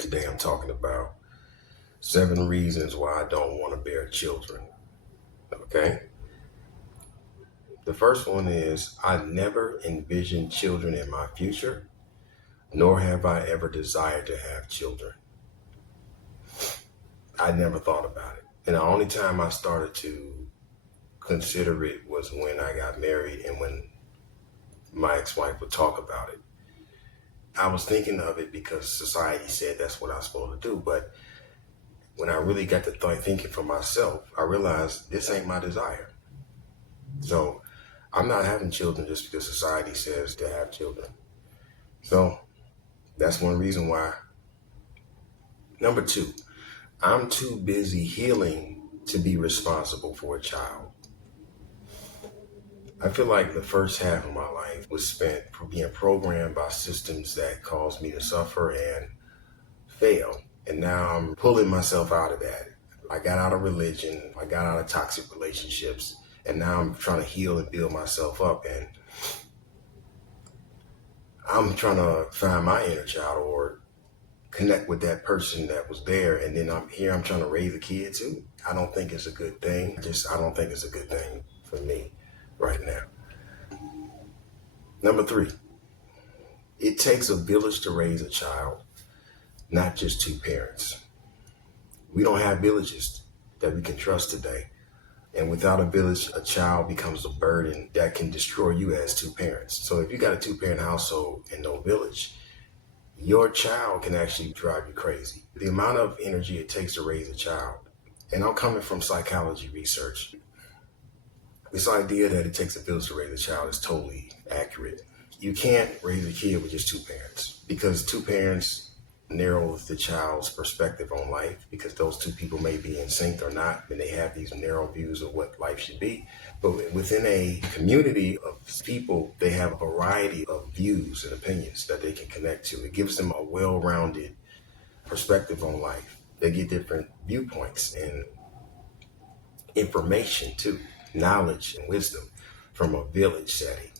Today I'm talking about 7 reasons why I don't want to bear children. Okay. The first one is I never envisioned children in my future, nor have I ever desired to have children. I never thought about it. And the only time I started to consider it was when I got married and when my ex-wife would talk about it. I was thinking of it because society said that's what I was supposed to do. But when I really got to thinking for myself, I realized this ain't my desire. So I'm not having children just because society says to have children. So that's one reason why. Number two, I'm too busy healing to be responsible for a child. I feel like the first half of my life was spent being programmed by systems that caused me to suffer and fail. And now I'm pulling myself out of that. I got out of religion, I got out of toxic relationships, and now I'm trying to heal and build myself up. And I'm trying to find my inner child or connect with that person that was there. And then I'm trying to raise a kid too. I don't think it's a good thing. I don't think it's a good thing for me right now. Number three, it takes a village to raise a child, not just two parents. We don't have villages that we can trust today. And without a village, a child becomes a burden that can destroy you as two parents. So if you got a two-parent household and no village, your child can actually drive you crazy. The amount of energy it takes to raise a child, and I'm coming from psychology research, this idea that it takes a village to raise a child is totally accurate. You can't raise a kid with just two parents because two parents narrows the child's perspective on life because those two people may be in sync or not, and they have these narrow views of what life should be. But within a community of people, they have a variety of views and opinions that they can connect to. It gives them a well-rounded perspective on life. They get different viewpoints and information too, knowledge and wisdom from a village setting.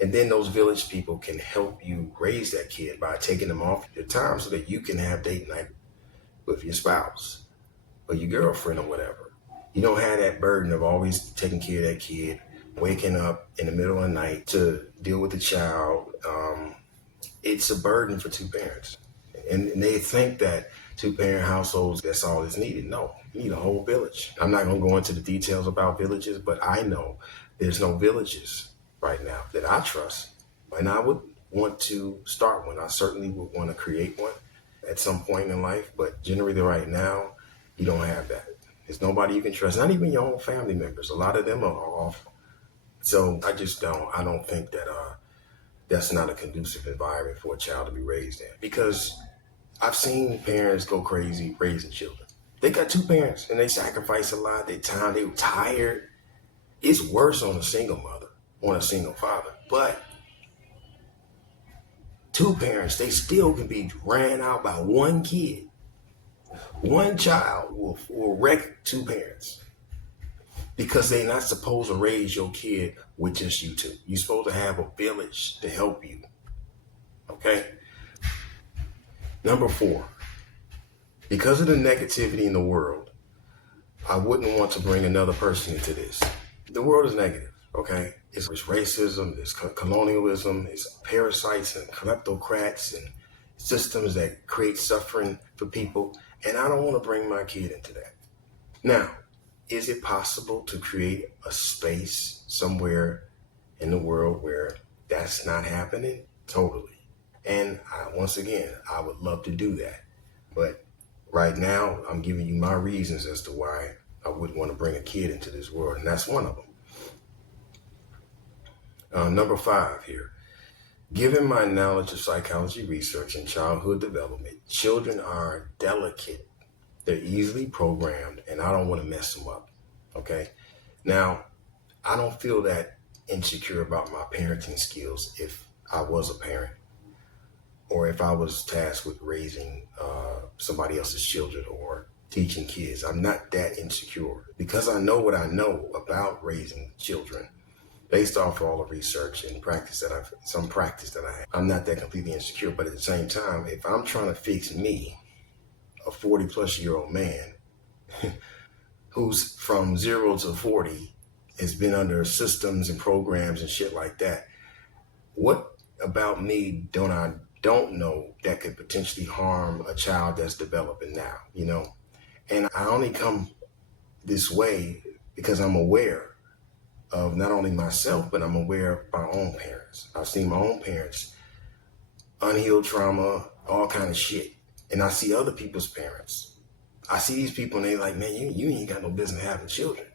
And then those village people can help you raise that kid by taking them off your time so that you can have date night with your spouse or your girlfriend or whatever. You don't have that burden of always taking care of that kid, waking up in the middle of the night to deal with the child. It's a burden for two parents. And they think that two-parent households, that's all that's needed. No, you need a whole village. I'm not going to go into the details about villages, but I know there's no villages right now that I trust. And I would want to start one. I certainly would want to create one at some point in life, but generally right now, you don't have that. There's nobody you can trust, not even your own family members. A lot of them are off. So I don't think that that's not a conducive environment for a child to be raised in. Because I've seen parents go crazy raising children. They got two parents and they sacrifice a lot of their time. They were tired. It's worse on a single mother, on a single father. But two parents, they still can be ran out by one kid. One child will wreck two parents because they're not supposed to raise your kid with just you two. You're supposed to have a village to help you. Okay? Number four, because of the negativity in the world, I wouldn't want to bring another person into this. The world is negative, okay? It's racism, it's colonialism, it's parasites and kleptocrats and systems that create suffering for people. And I don't want to bring my kid into that. Now, is it possible to create a space somewhere in the world where that's not happening? Totally. And once again, I would love to do that. But right now, I'm giving you my reasons as to why I wouldn't want to bring a kid into this world. And that's one of them. Number five here. Given my knowledge of psychology research and childhood development, children are delicate. They're easily programmed, and I don't want to mess them up. Okay? Now, I don't feel that insecure about my parenting skills if I was a parent or if I was tasked with raising somebody else's children or teaching kids. I'm not that insecure because I know what I know about raising children. Based off all the research and practice that I have, I'm not that completely insecure. But at the same time, if I'm trying to fix me, a 40-plus-year-old man who's from 0 to 40 has been under systems and programs and shit like that. What about me don't know that could potentially harm a child that's developing now, you know? And I only come this way because I'm aware of not only myself, but I'm aware of my own parents. I've seen my own parents, unhealed trauma, all kind of shit. And I see other people's parents. I see these people and they like, man, you ain't got no business having children.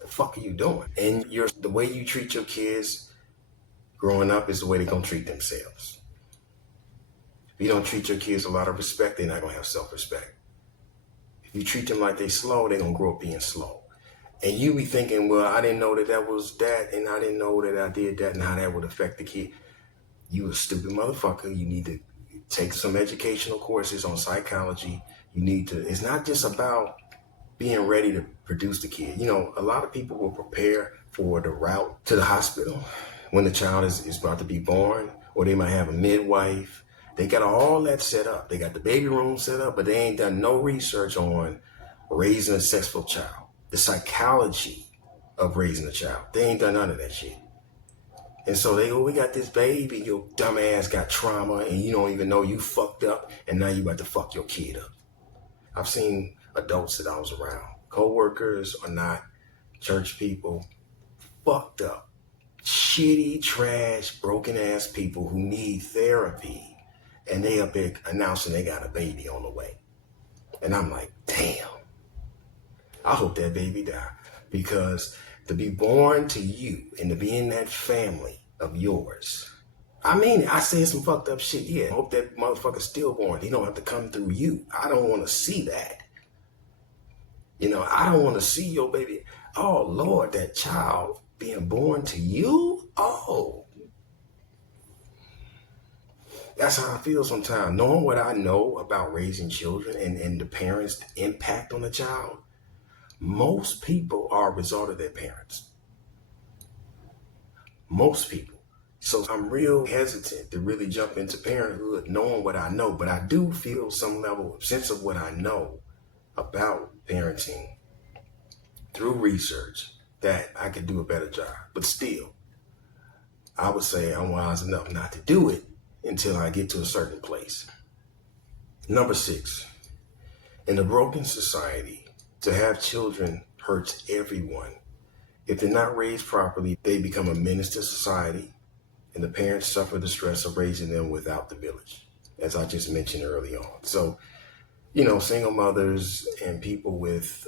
The fuck are you doing? And the way you treat your kids growing up is the way they're gonna treat themselves. If you don't treat your kids a lot of respect, they're not gonna have self-respect. If you treat them like they slow, they're gonna grow up being slow. And you be thinking, well, I didn't know that was that, and I didn't know that I did that and how that would affect the kid. You a stupid motherfucker. You need to take some educational courses on psychology. It's not just about being ready to produce the kid. You know, a lot of people will prepare for the route to the hospital when the child is about to be born, or they might have a midwife. They got all that set up. They got the baby room set up, but they ain't done no research on raising a successful child. The psychology of raising a child. They ain't done none of that shit. And so we got this baby, your dumb ass got trauma and you don't even know you fucked up and now you about to fuck your kid up. I've seen adults that I was around, co-workers or not, church people, fucked up, shitty, trash, broken ass people who need therapy, and they up there announcing they got a baby on the way. And I'm like, damn, I hope that baby die, because to be born to you and to be in that family of yours, I mean, I said some fucked up shit. Yeah, I hope that motherfucker's stillborn. He don't have to come through you. I don't want to see that. You know, I don't want to see your baby. Oh, Lord, that child being born to you? Oh. That's how I feel sometimes. Knowing what I know about raising children and the parents' impact on the child, most people are a result of their parents. Most people. So I'm real hesitant to really jump into parenthood knowing what I know, but I do feel some level of sense of what I know about parenting through research that I could do a better job. But still, I would say I'm wise enough not to do it until I get to a certain place. Number 6, in a broken society, to have children hurts everyone. If they're not raised properly, they become a menace to society, and the parents suffer the stress of raising them without the village, as I just mentioned early on. So, you know, single mothers and people with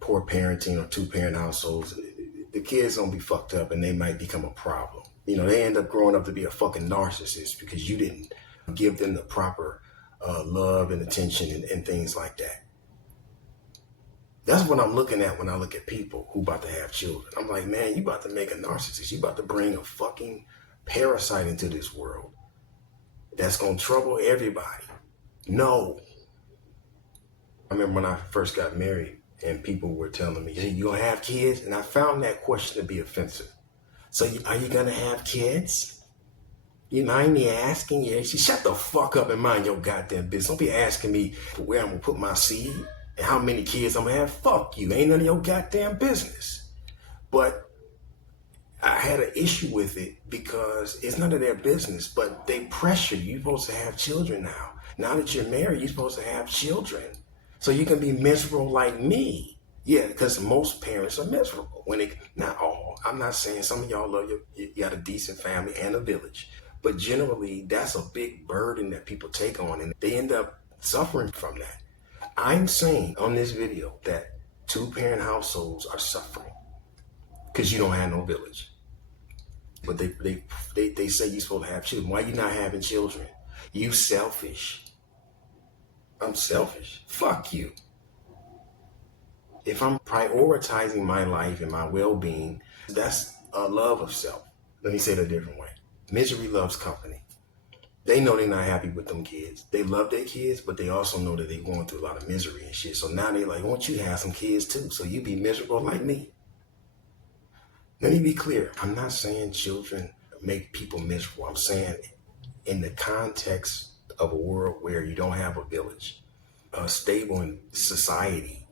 poor parenting or 2-parent households, the kids gonna be fucked up and they might become a problem. You know, they end up growing up to be a fucking narcissist because you didn't give them the proper love and attention and things like that. That's what I'm looking at when I look at people who about to have children. I'm like, man, you about to make a narcissist. You about to bring a fucking parasite into this world that's going to trouble everybody. No. I remember when I first got married and people were telling me, hey, you going to have kids? And I found that question to be offensive. So are you going to have kids? You mind me asking you? She shut the fuck up and mind your goddamn business. Don't be asking me where I'm going to put my seed and how many kids I'm going to have. Fuck you. Ain't none of your goddamn business. But I had an issue with it because it's none of their business, but they pressure you. You're supposed to have children now. Now that you're married, you're supposed to have children. So you can be miserable like me. Yeah, because most parents are miserable. Not all. I'm not saying some of y'all love you got a decent family and a village. But generally, that's a big burden that people take on, and they end up suffering from that. I'm saying on this video that 2-parent households are suffering because you don't have no village. But they say you're supposed to have children. Why you not having children? You selfish. I'm selfish. Fuck you. If I'm prioritizing my life and my well-being, that's a love of self. Let me say it a different way. Misery loves company. They know they're not happy with them kids. They love their kids, but they also know that they're going through a lot of misery and shit. So now they're like, won't you have some kids too? So you be miserable like me. Let me be clear. I'm not saying children make people miserable. I'm saying in the context of a world where you don't have a village, stable in society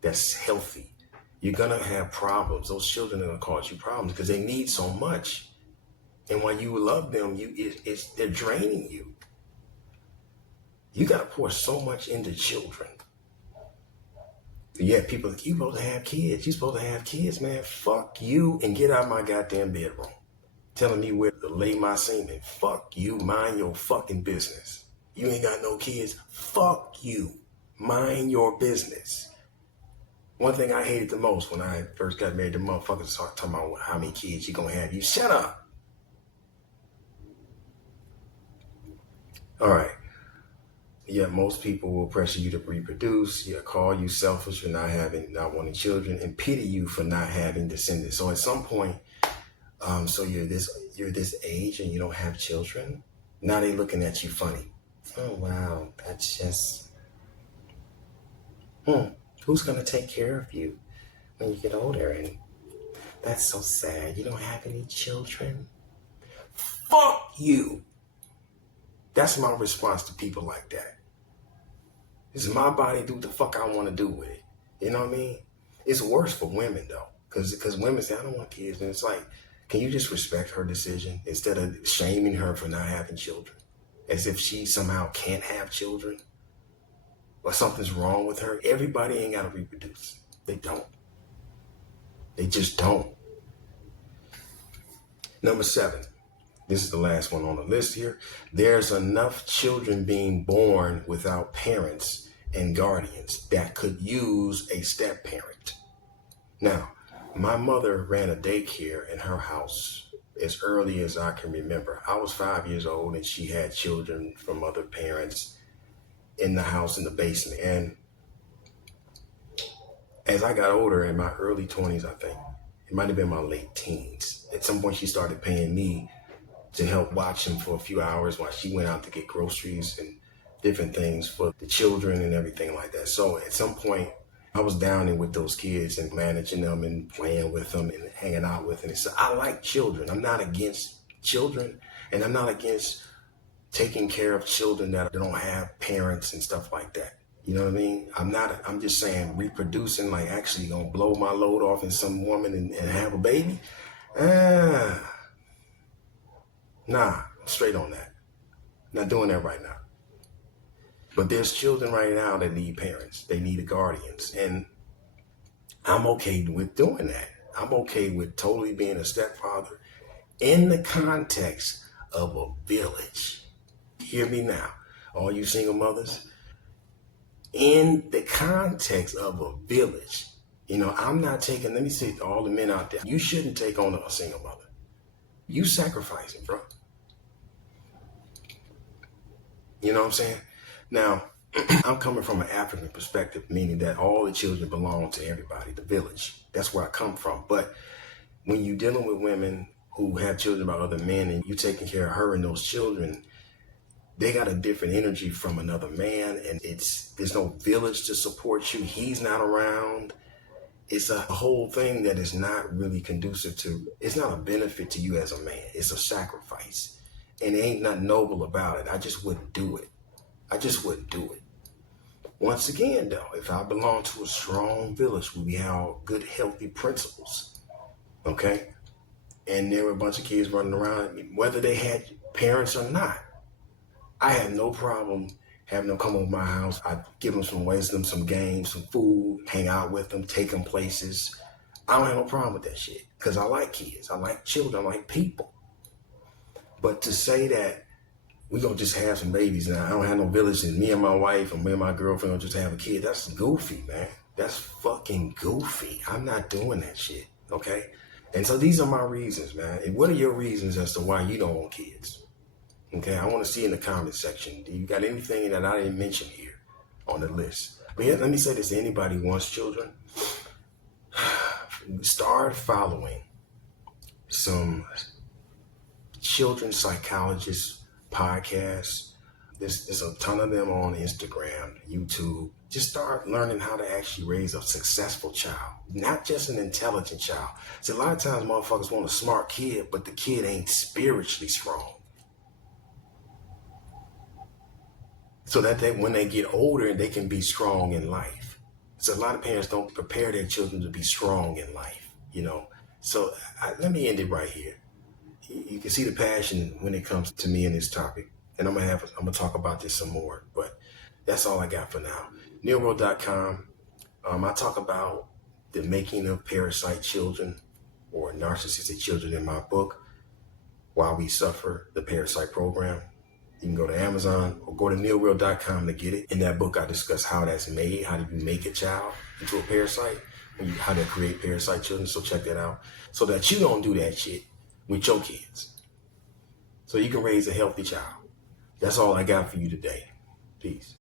that's healthy, you're gonna have problems. Those children are gonna cause you problems because they need so much. And when you love them, they're draining you. You gotta pour so much into children. Yeah, people, you supposed to have kids. You supposed to have kids, man. Fuck you and get out of my goddamn bedroom. Telling me where to lay my semen. Fuck you. Mind your fucking business. You ain't got no kids. Fuck you. Mind your business. One thing I hated the most when I first got married, the motherfuckers start talking about how many kids you gonna have. You shut up. All right. Yeah, most people will pressure you to reproduce. Yeah, call you selfish for not wanting children, and pity you for not having descendants. So at some point, so you're this age and you don't have children. Now they looking at you funny. Oh wow, that's just. Who's gonna take care of you when you get older? And that's so sad. You don't have any children. Fuck you. That's my response to people like that. This is my body, do what the fuck I want to do with it. You know what I mean? It's worse for women though, because women say, I don't want kids. And it's like, can you just respect her decision instead of shaming her for not having children? As if she somehow can't have children or something's wrong with her. Everybody ain't got to reproduce. They don't. They just don't. Number 7. This is the last one on the list here. There's enough children being born without parents and guardians that could use a step parent. Now, my mother ran a daycare in her house as early as I can remember. I was 5 years old and she had children from other parents in the house in the basement. And as I got older, in my early 20s, I think, it might have been my late teens, at some point she started paying me to help watch them for a few hours while she went out to get groceries and different things for the children and everything like that. So at some point, I was down in with those kids and managing them and playing with them and hanging out with them. So I like children. I'm not against children, and I'm not against taking care of children that don't have parents and stuff like that. You know what I mean? I'm just saying reproducing, like actually gonna blow my load off in some woman and have a baby. Nah, straight on that. Not doing that right now. But there's children right now that need parents. They need guardians. And I'm okay with doing that. I'm okay with totally being a stepfather in the context of a village. Hear me now, all you single mothers. In the context of a village. You know, I'm not taking, let me say to all the men out there, you shouldn't take on a single mother. You sacrificing, bro. You know what I'm saying? Now, I'm coming from an African perspective, meaning that all the children belong to everybody, the village. That's where I come from. But when you're dealing with women who have children by other men and you're taking care of her and those children, they got a different energy from another man, and there's no village to support you. He's not around. It's a whole thing that is not really conducive to, it's not a benefit to you as a man. It's a sacrifice. And it ain't nothing noble about it. I just wouldn't do it. Once again, though, if I belong to a strong village where we have good, healthy principles, okay? And there were a bunch of kids running around, whether they had parents or not, I had no problem having them come over my house. I'd give them some wisdom, some games, some food, hang out with them, take them places. I don't have no problem with that shit because I like kids. I like children. I like people. But to say that we're going to just have some babies now, I don't have no village and me and my wife and me and my girlfriend will just have a kid, that's goofy, man. That's fucking goofy. I'm not doing that shit, okay? And so these are my reasons, man. And what are your reasons as to why you don't want kids? Okay, I want to see in the comment section. Do you got anything that I didn't mention here on the list? But yeah, let me say this to anybody who wants children. Start following some children psychologist podcasts. There's a ton of them on Instagram, YouTube. Just start learning how to actually raise a successful child, not just an intelligent child. See, a lot of times motherfuckers want a smart kid, but the kid ain't spiritually strong. so that when they get older, they can be strong in life. So a lot of parents don't prepare their children to be strong in life, you know. So let me end it right here. You can see the passion when it comes to me in this topic, and I'm gonna talk about this some more. But that's all I got for now. Neilworld.com. I talk about the making of parasite children or narcissistic children in my book, Why We Suffer, the Parasite Program. You can go to Amazon or go to neilworld.com to get it. In that book, I discuss how that's made. How do you make a child into a parasite? How to create parasite children. So check that out so that you don't do that shit with your kids. So you can raise a healthy child. That's all I got for you today. Peace.